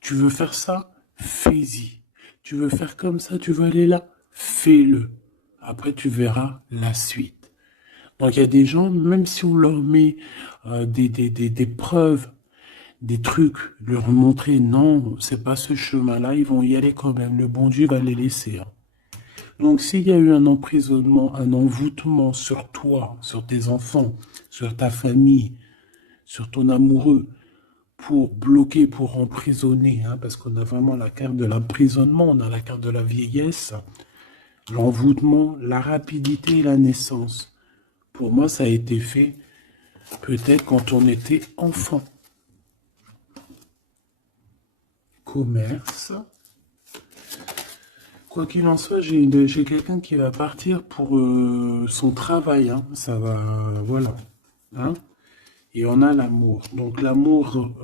Tu veux faire ça? Fais-y. Tu veux faire comme ça? Tu veux aller là? Fais-le. Après, tu verras la suite. Donc, il y a des gens, même si on leur met des preuves, des trucs, leur montrer non, c'est pas ce chemin-là, ils vont y aller quand même. Le bon Dieu va les laisser, hein. Donc, s'il y a eu un emprisonnement, un envoûtement sur toi, sur tes enfants, sur ta famille, sur ton amoureux, pour bloquer, pour emprisonner, hein, parce qu'on a vraiment la carte de l'emprisonnement, on a la carte de la vieillesse, l'envoûtement, la rapidité et la naissance. Pour moi, ça a été fait peut-être quand on était enfant. Commerce. Quoi qu'il en soit, j'ai quelqu'un qui va partir pour son travail, hein. Ça va, voilà. Hein. Et on a l'amour. Donc l'amour,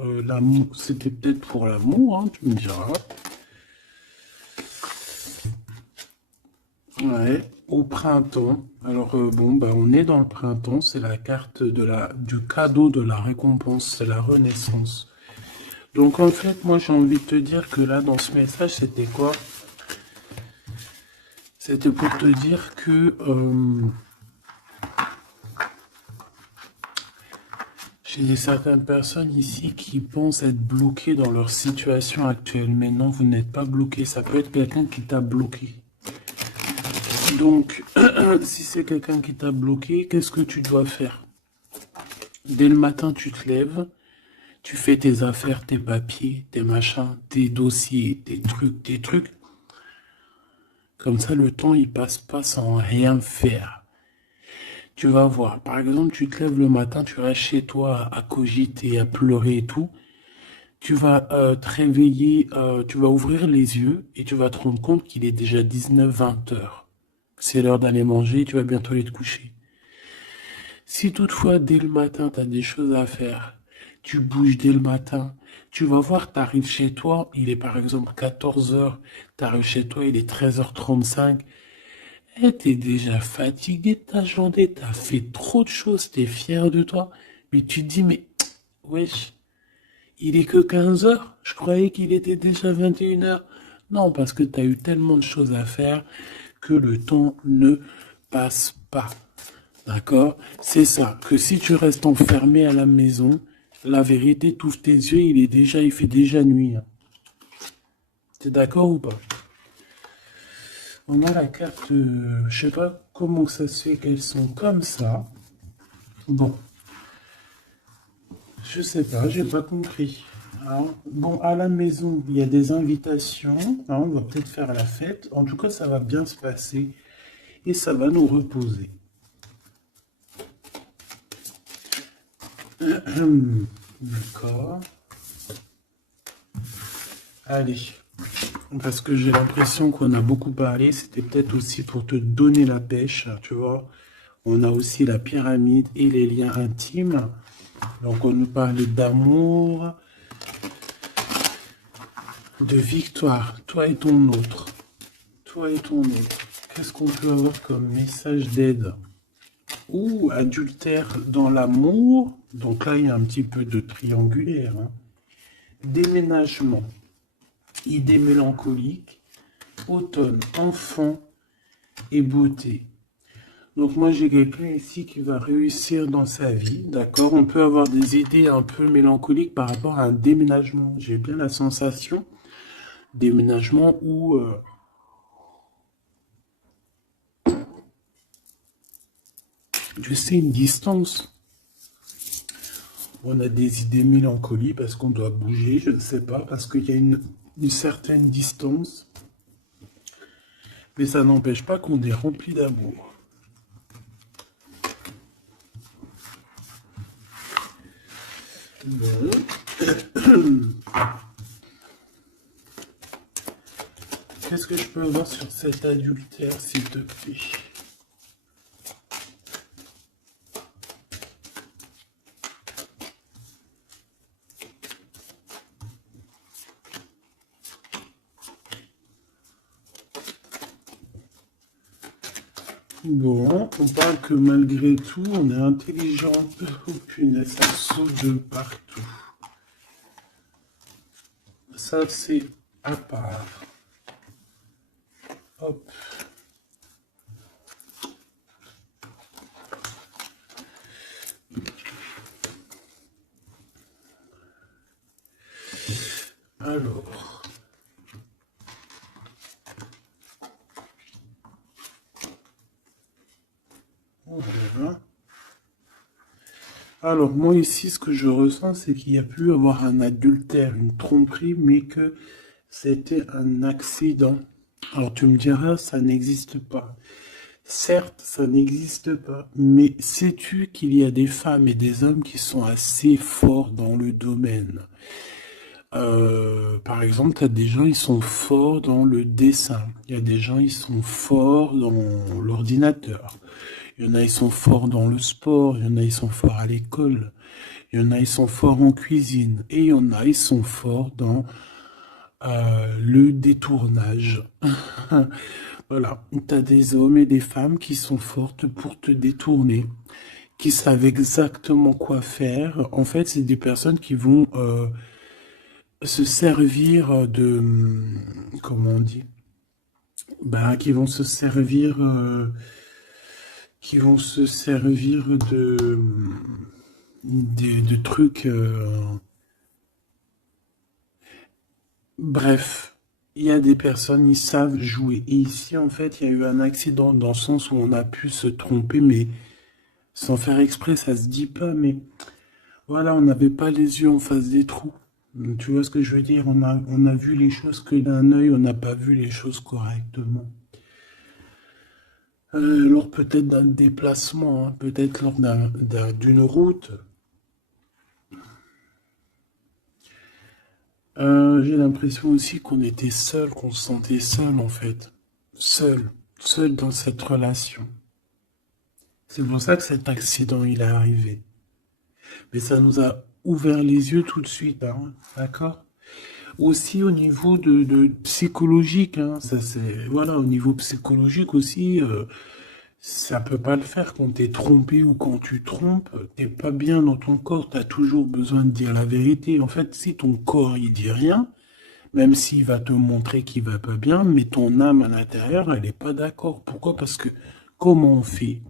c'était peut-être pour l'amour, hein, tu me diras. Ouais, au printemps. Alors bon, bah, on est dans le printemps, c'est la carte du cadeau de la récompense, c'est la renaissance. Donc en fait, moi j'ai envie de te dire que là, dans ce message, c'était quoi? C'était pour te dire que j'ai certaines personnes ici qui pensent être bloquées dans leur situation actuelle. Mais non, vous n'êtes pas bloqué. Ça peut être quelqu'un qui t'a bloqué. Donc, si c'est quelqu'un qui t'a bloqué, qu'est-ce que tu dois faire? Dès le matin, tu te lèves, tu fais tes affaires, tes papiers, tes machins, tes dossiers, tes trucs. Comme ça, le temps, il passe pas sans rien faire. Tu vas voir. Par exemple, tu te lèves le matin, tu restes chez toi à cogiter, à pleurer et tout. Tu vas te réveiller, tu vas ouvrir les yeux et tu vas te rendre compte qu'il est déjà 19-20 heures. C'est l'heure d'aller manger, tu vas bientôt aller te coucher. Si toutefois, dès le matin, tu as des choses à faire, tu bouges dès le matin, tu vas voir, tu arrives chez toi, il est par exemple 14 heures, tu arrives chez toi, il est 13h35, et tu es déjà fatigué de ta journée, tu as fait trop de choses, tu es fier de toi, mais tu te dis, mais wesh, il est que 15 heures, je croyais qu'il était déjà 21 heures. Non, parce que tu as eu tellement de choses à faire que le temps ne passe pas. D'accord? C'est ça, que si tu restes enfermé à la maison, la vérité, t'ouvres tes yeux, il fait déjà nuit, hein. T'es d'accord ou pas? On a la carte, je sais pas comment ça se fait qu'elles sont comme ça. Bon, je sais pas, j'ai pas compris. Hein. Bon, à la maison, il y a des invitations, hein, on va peut-être faire la fête. En tout cas, ça va bien se passer et ça va nous reposer. D'accord. Allez. Parce que j'ai l'impression qu'on a beaucoup parlé. C'était peut-être aussi pour te donner la pêche, tu vois. On a aussi la pyramide et les liens intimes. Donc on nous parlait d'amour. de victoire, toi et ton autre. Toi et ton autre. Qu'est-ce qu'on peut avoir comme message d'aide? Ou adultère dans l'amour. Donc là, il y a un petit peu de triangulaire. Hein. Déménagement. Idée mélancolique. Automne. Enfant et beauté. Donc moi, j'ai quelqu'un ici qui va réussir dans sa vie. D'accord? On peut avoir des idées un peu mélancoliques par rapport à un déménagement. J'ai bien la sensation. Déménagement où... je sais, une distance. On a des idées mélancoliques parce qu'on doit bouger, je ne sais pas, parce qu'il y a une certaine distance. Mais ça n'empêche pas qu'on est rempli d'amour. Bon. Qu'est-ce que je peux avoir sur cet adultère, s'il te plaît? Bon, on parle que malgré tout, on est intelligent. Oh punaise, ça saute de partout. Ça, c'est à part. Hop. Alors. Voilà. Alors, moi ici, ce que je ressens, c'est qu'il y a pu avoir un adultère, une tromperie, mais que c'était un accident. Alors, tu me diras, ça n'existe pas. Certes, ça n'existe pas, mais sais-tu qu'il y a des femmes et des hommes qui sont assez forts dans le domaine? Par exemple, tu as des gens, ils sont forts dans le dessin. Il y a des gens, ils sont forts dans l'ordinateur. Il y en a, ils sont forts dans le sport. Il y en a, ils sont forts à l'école. Il y en a, ils sont forts en cuisine. Et il y en a, ils sont forts dans le détournage. Voilà. Tu as des hommes et des femmes qui sont fortes pour te détourner, qui savent exactement quoi faire. En fait, c'est des personnes qui vont se servir de... Comment on dit? Ben, qui vont se servir... qui vont se servir de trucs. Bref, il y a des personnes, ils savent jouer. Et ici, en fait, il y a eu un accident dans le sens où on a pu se tromper, mais sans faire exprès, ça se dit pas. Mais voilà, on n'avait pas les yeux en face des trous. Tu vois ce que je veux dire? On a vu les choses que d'un œil, on n'a pas vu les choses correctement. Lors peut-être d'un déplacement, hein, peut-être lors d'une route. J'ai l'impression aussi qu'on était seul, qu'on se sentait seul en fait. Seul, seul dans cette relation. C'est pour ça que cet accident il est arrivé. Mais ça nous a ouvert les yeux tout de suite, hein, d'accord? Aussi au niveau de psychologique, hein, ça c'est voilà, au niveau psychologique aussi, ça peut pas le faire quand t'es trompé ou quand tu trompes, t'es pas bien dans ton corps, t'as toujours besoin de dire la vérité. En fait, si ton corps il dit rien, même s'il va te montrer qu'il va pas bien, mais ton âme à l'intérieur, elle n'est pas d'accord. Pourquoi? Parce que comment on fait?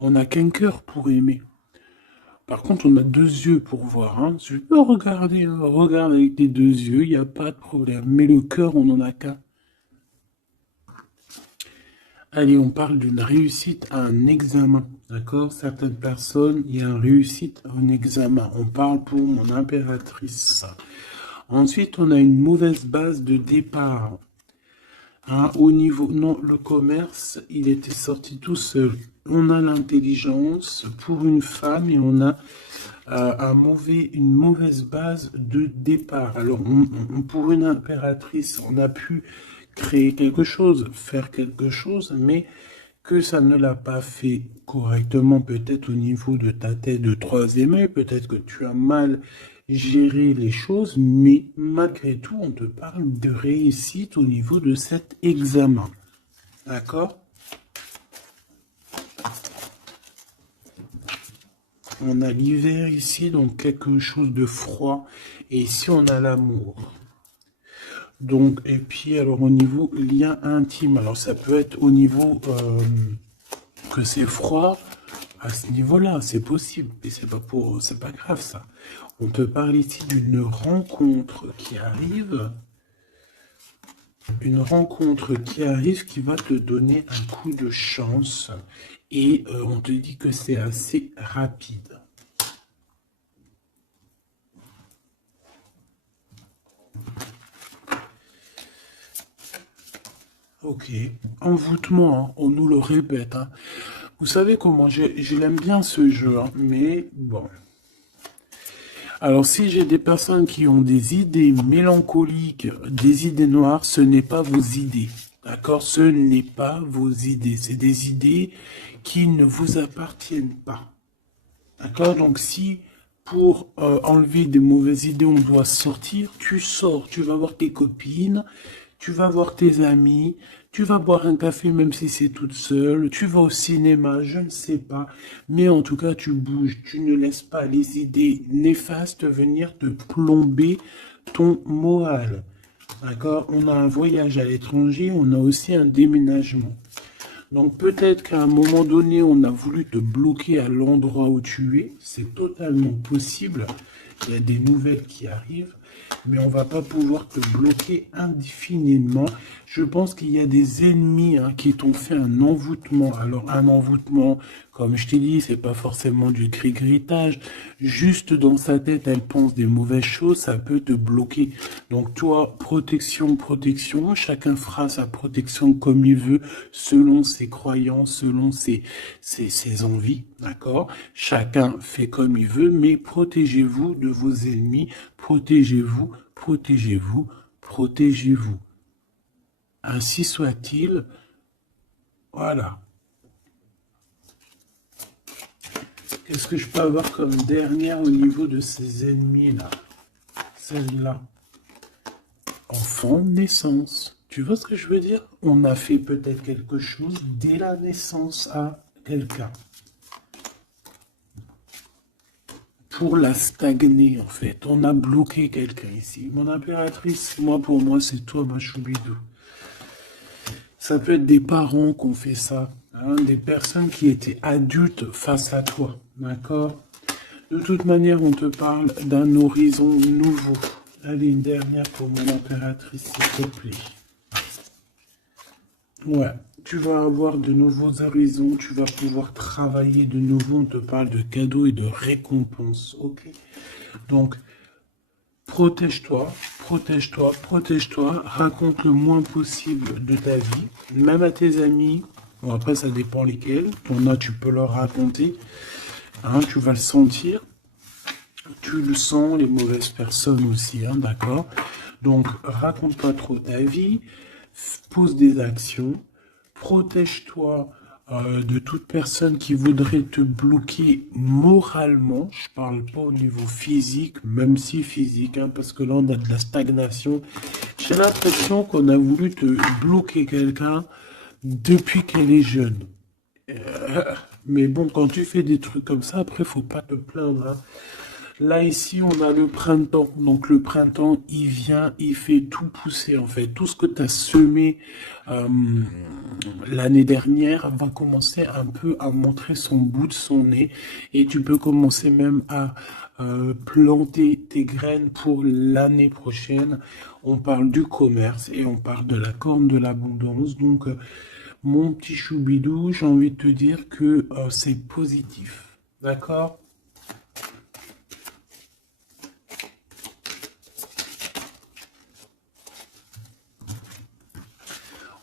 On n'a qu'un cœur pour aimer. Par contre, on a deux yeux pour voir. Hein. Je peux regarder, hein. Regarde avec tes deux yeux, il n'y a pas de problème. Mais le cœur, on n'en a qu'un. Allez, on parle d'une réussite à un examen. D'accord? Certaines personnes, il y a une réussite à un examen. On parle pour mon impératrice. Ensuite, on a une mauvaise base de départ. Hein, au niveau, non, le commerce, il était sorti tout seul. On a l'intelligence pour une femme et on a une mauvaise base de départ. Alors, pour une impératrice, on a pu créer quelque chose, faire quelque chose, mais que ça ne l'a pas fait correctement, peut-être au niveau de ta tête de troisième œil, peut-être que tu as mal gérer les choses, mais malgré tout, on te parle de réussite au niveau de cet examen. D'accord? On a l'hiver ici, donc quelque chose de froid. Et ici, on a l'amour. Donc, et puis, alors, au niveau lien intime, alors ça peut être au niveau que c'est froid, à ce niveau-là, c'est possible. Mais c'est pas grave, ça. On te parle ici d'une rencontre qui arrive. Une rencontre qui arrive qui va te donner un coup de chance. Et on te dit que c'est assez rapide. Ok, envoûtement, hein, on nous le répète. Hein. Vous savez comment, je l'aime bien ce jeu, hein, mais bon. Alors si j'ai des personnes qui ont des idées mélancoliques, des idées noires, ce n'est pas vos idées. D'accord? Ce n'est pas vos idées. C'est des idées qui ne vous appartiennent pas. D'accord? Donc si pour enlever des mauvaises idées, on doit sortir, tu sors, tu vas voir tes copines, tu vas voir tes amis, tu vas boire un café même si c'est toute seule, tu vas au cinéma, je ne sais pas, mais en tout cas tu bouges, tu ne laisses pas les idées néfastes venir te plomber ton moral. D'accord? On a un voyage à l'étranger, on a aussi un déménagement. Donc peut-être qu'à un moment donné, on a voulu te bloquer à l'endroit où tu es. C'est totalement possible. Il y a des nouvelles qui arrivent, mais on va pas pouvoir te bloquer indéfiniment. Je pense qu'il y a des ennemis qui t'ont fait un envoûtement. Alors un envoûtement, comme je t'ai dit, c'est pas forcément du cri-gritage. Juste dans sa tête, elle pense des mauvaises choses, ça peut te bloquer. Donc toi, protection, protection. Chacun fera sa protection comme il veut, selon ses croyances, selon ses envies, d'accord? Chacun fait comme il veut, mais protégez-vous de vos ennemis, protégez-vous, protégez-vous, protégez-vous. Ainsi soit-il, voilà. Qu'est-ce que je peux avoir comme dernière au niveau de ces ennemis-là? Celle-là. Enfant, naissance. Tu vois ce que je veux dire? On a fait peut-être quelque chose dès la naissance à quelqu'un. Pour la stagner, en fait. On a bloqué quelqu'un ici. Mon impératrice, pour moi, c'est toi, ma choubidou. Ça peut être des parents qui ont fait ça. Hein, des personnes qui étaient adultes face à toi. D'accord? De toute manière, on te parle d'un horizon nouveau. Allez, une dernière pour mon impératrice, s'il te plaît. Ouais, tu vas avoir de nouveaux horizons, tu vas pouvoir travailler de nouveau. On te parle de cadeaux et de récompenses, ok? Donc, protège-toi, protège-toi, protège-toi. Raconte le moins possible de ta vie, même à tes amis. Bon, après, ça dépend lesquels. T'en as, tu peux leur raconter. Hein, tu vas le sentir. Tu le sens, les mauvaises personnes aussi, hein, d'accord? Donc, raconte pas trop ta vie, pose des actions, protège-toi de toute personne qui voudrait te bloquer moralement. Je parle pas au niveau physique, même si physique, hein, parce que là, on a de la stagnation. J'ai l'impression qu'on a voulu te bloquer quelqu'un depuis qu'elle est jeune. Mais bon, quand tu fais des trucs comme ça, après, faut pas te plaindre, hein. Là, ici, on a le printemps. Donc, le printemps, il vient, il fait tout pousser, en fait. Tout ce que tu as semé l'année dernière va commencer un peu à montrer son bout de son nez. Et tu peux commencer même à planter tes graines pour l'année prochaine. On parle du commerce et on parle de la corne de l'abondance. Donc, mon petit choubidou, j'ai envie de te dire que c'est positif. D'accord?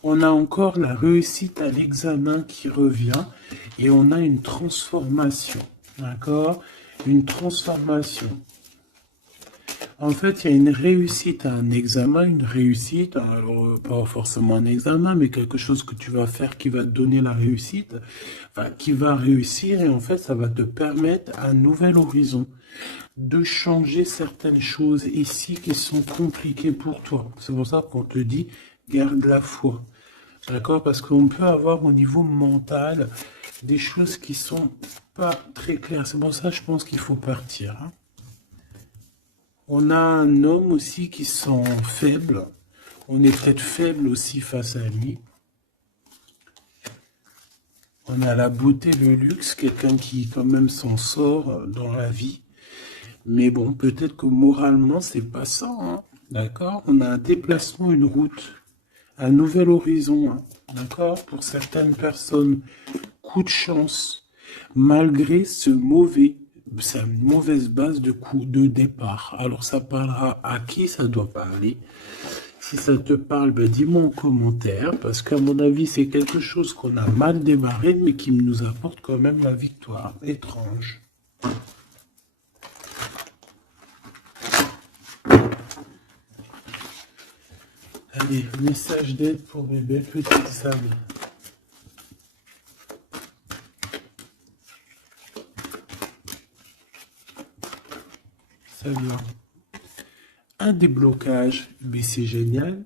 On a encore la réussite à l'examen qui revient et on a une transformation. D'accord? Une transformation. En fait, il y a une réussite à un examen, une réussite, alors pas forcément un examen, mais quelque chose que tu vas faire qui va te donner la réussite, enfin, qui va réussir, et en fait, ça va te permettre un nouvel horizon, de changer certaines choses ici qui sont compliquées pour toi. C'est pour ça qu'on te dit, garde la foi. D'accord? Parce qu'on peut avoir au niveau mental des choses qui sont pas très claires. C'est pour ça que je pense qu'il faut partir, hein. On a un homme aussi qui sent faible. On est peut-être faible aussi face à lui. On a la beauté, le luxe, quelqu'un qui quand même s'en sort dans la vie. Mais bon, peut-être que moralement, c'est pas ça, hein. D'accord? On a un déplacement, une route, un nouvel horizon, hein. D'accord? Pour certaines personnes, coup de chance, malgré sa mauvaise base de coup de départ. Alors, ça parlera à qui ça doit parler. Si ça te parle, ben dis-moi en commentaire, parce qu'à mon avis, c'est quelque chose qu'on a mal démarré, mais qui nous apporte quand même la victoire. Étrange. Allez, message d'aide pour mes belles petites sables. Ça vient. Un déblocage, mais c'est génial.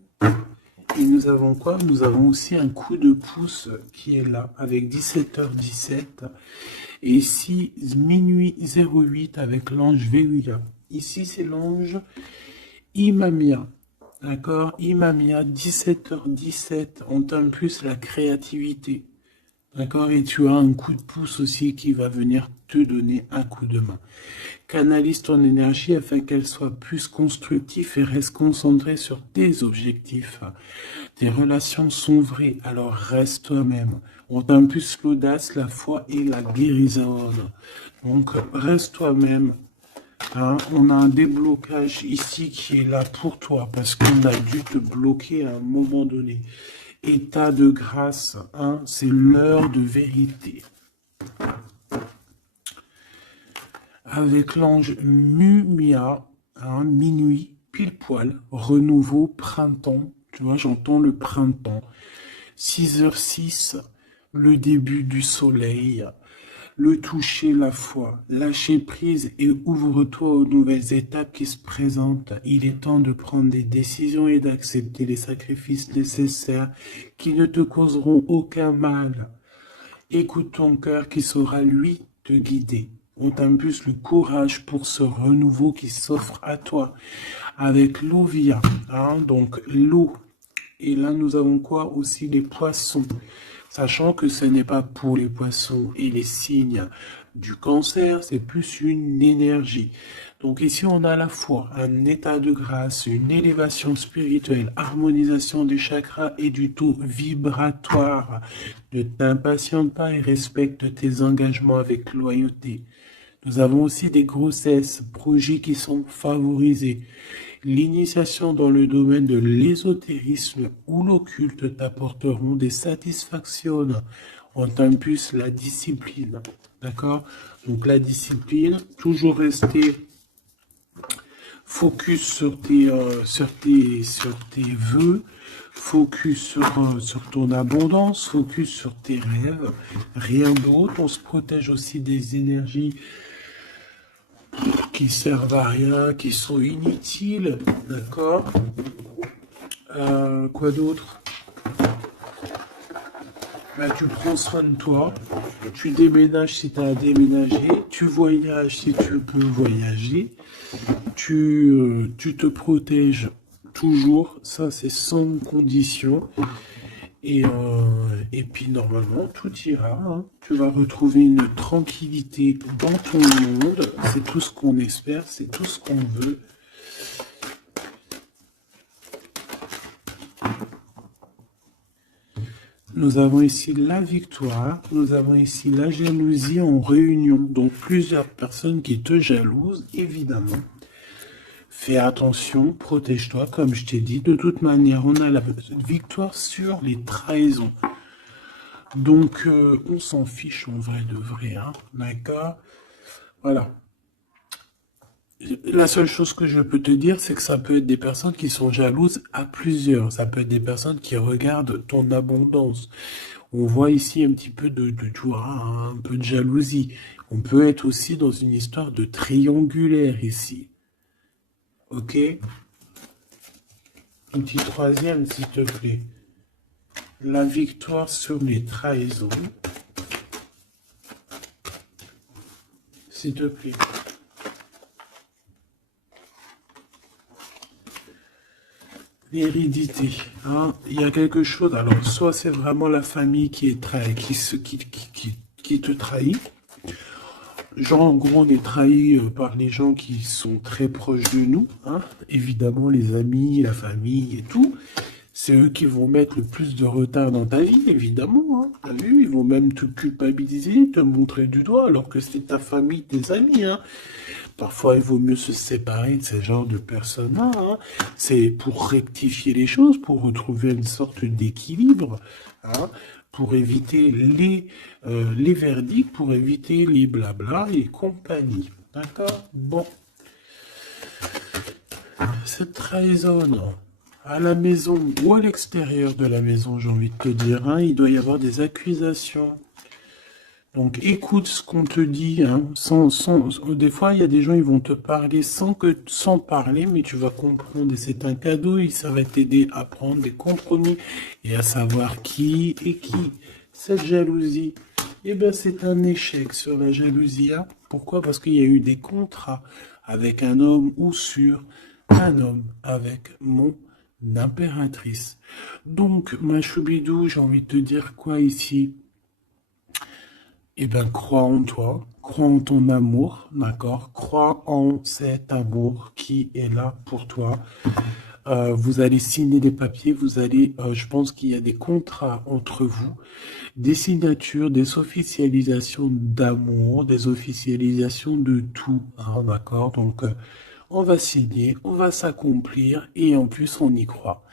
Et nous avons quoi? Nous avons aussi un coup de pouce qui est là, avec 17h17. Et ici, minuit 08 avec l'ange Véuya. Ici, c'est l'ange Imamia. D'accord? Imamia, 17h17. On t'aime plus la créativité. D'accord? Et tu as un coup de pouce aussi qui va venir te donner un coup de main. Canalise ton énergie afin qu'elle soit plus constructive et reste concentrée sur tes objectifs. Tes relations sont vraies, alors reste toi-même. On t'a plus l'audace, la foi et la guérison. Donc reste toi-même. Hein, on a un déblocage ici qui est là pour toi parce qu'on a dû te bloquer à un moment donné. État de grâce, hein, c'est l'heure de vérité. Avec l'ange Mumia, hein, minuit, pile poil, renouveau, printemps, tu vois, j'entends le printemps. 6h06, le début du soleil, le toucher, la foi, lâcher prise et ouvre-toi aux nouvelles étapes qui se présentent. Il est temps de prendre des décisions et d'accepter les sacrifices nécessaires qui ne te causeront aucun mal. Écoute ton cœur qui saura, lui, te guider. On t'impulse le courage pour ce renouveau qui s'offre à toi. Avec l'Ovia, hein, donc l'eau. Et là, nous avons quoi aussi? Les poissons. Sachant que ce n'est pas pour les poissons et les signes du cancer, c'est plus une énergie. Donc ici, on a à la fois un état de grâce, une élévation spirituelle, harmonisation des chakras et du taux vibratoire. Ne t'impatiente pas et respecte tes engagements avec loyauté. Nous avons aussi des grossesses, projets qui sont favorisés. L'initiation dans le domaine de l'ésotérisme ou l'occulte t'apporteront des satisfactions. On t'impulse la discipline. D'accord? Donc la discipline, toujours rester focus sur tes vœux, focus sur ton abondance, focus sur tes rêves, rien d'autre. On se protège aussi des énergies qui servent à rien, qui sont inutiles, d'accord? Quoi d'autre? Ben, tu prends soin de toi, tu déménages si tu as à déménager, tu voyages si tu peux voyager, tu te protèges toujours, ça c'est sans condition. Et puis normalement, tout ira, hein. Tu vas retrouver une tranquillité dans ton monde. C'est tout ce qu'on espère, c'est tout ce qu'on veut. Nous avons ici la victoire, nous avons ici la jalousie en réunion. Donc plusieurs personnes qui te jalousent, évidemment. Fais attention, protège-toi, comme je t'ai dit. De toute manière, on a la victoire sur les trahisons. Donc, on s'en fiche en vrai de vrai, hein, d'accord? Voilà. La seule chose que je peux te dire, c'est que ça peut être des personnes qui sont jalouses à plusieurs. Ça peut être des personnes qui regardent ton abondance. On voit ici un petit peu tu vois, un peu de jalousie. On peut être aussi dans une histoire de triangulaire ici. Ok? Un petit troisième, s'il te plaît. La victoire sur les trahisons. S'il te plaît. L'hérédité, hein, il y a quelque chose. Alors, soit c'est vraiment la famille qui est qui te trahit. Genre, en gros, on est trahi par les gens qui sont très proches de nous, hein. Évidemment, les amis, la famille et tout. C'est eux qui vont mettre le plus de retard dans ta vie, évidemment, hein. T'as vu, ils vont même te culpabiliser, te montrer du doigt, alors que c'est ta famille, tes amis, hein. Parfois, il vaut mieux se séparer de ce genre de personnes-là, hein. C'est pour rectifier les choses, pour retrouver une sorte d'équilibre, hein, pour éviter les verdicts, pour éviter les blabla et compagnie. D'accord? Bon. Cette trahison, à la maison ou à l'extérieur de la maison, j'ai envie de te dire, hein, il doit y avoir des accusations. Donc écoute ce qu'on te dit, hein, des fois il y a des gens ils vont te parler sans parler, mais tu vas comprendre et c'est un cadeau et ça va t'aider à prendre des compromis et à savoir qui est qui. Cette jalousie, eh ben c'est un échec sur la jalousie, hein. Pourquoi? Parce qu'il y a eu des contrats avec un homme ou sur un homme avec mon impératrice. Donc ma choubidou, j'ai envie de te dire quoi ici? Eh bien, crois en toi, crois en ton amour, d'accord? Crois en cet amour qui est là pour toi. Vous allez signer des papiers, je pense qu'il y a des contrats entre vous, des signatures, des officialisations d'amour, des officialisations de tout, hein, d'accord? Donc, on va signer, on va s'accomplir et en plus, on y croit.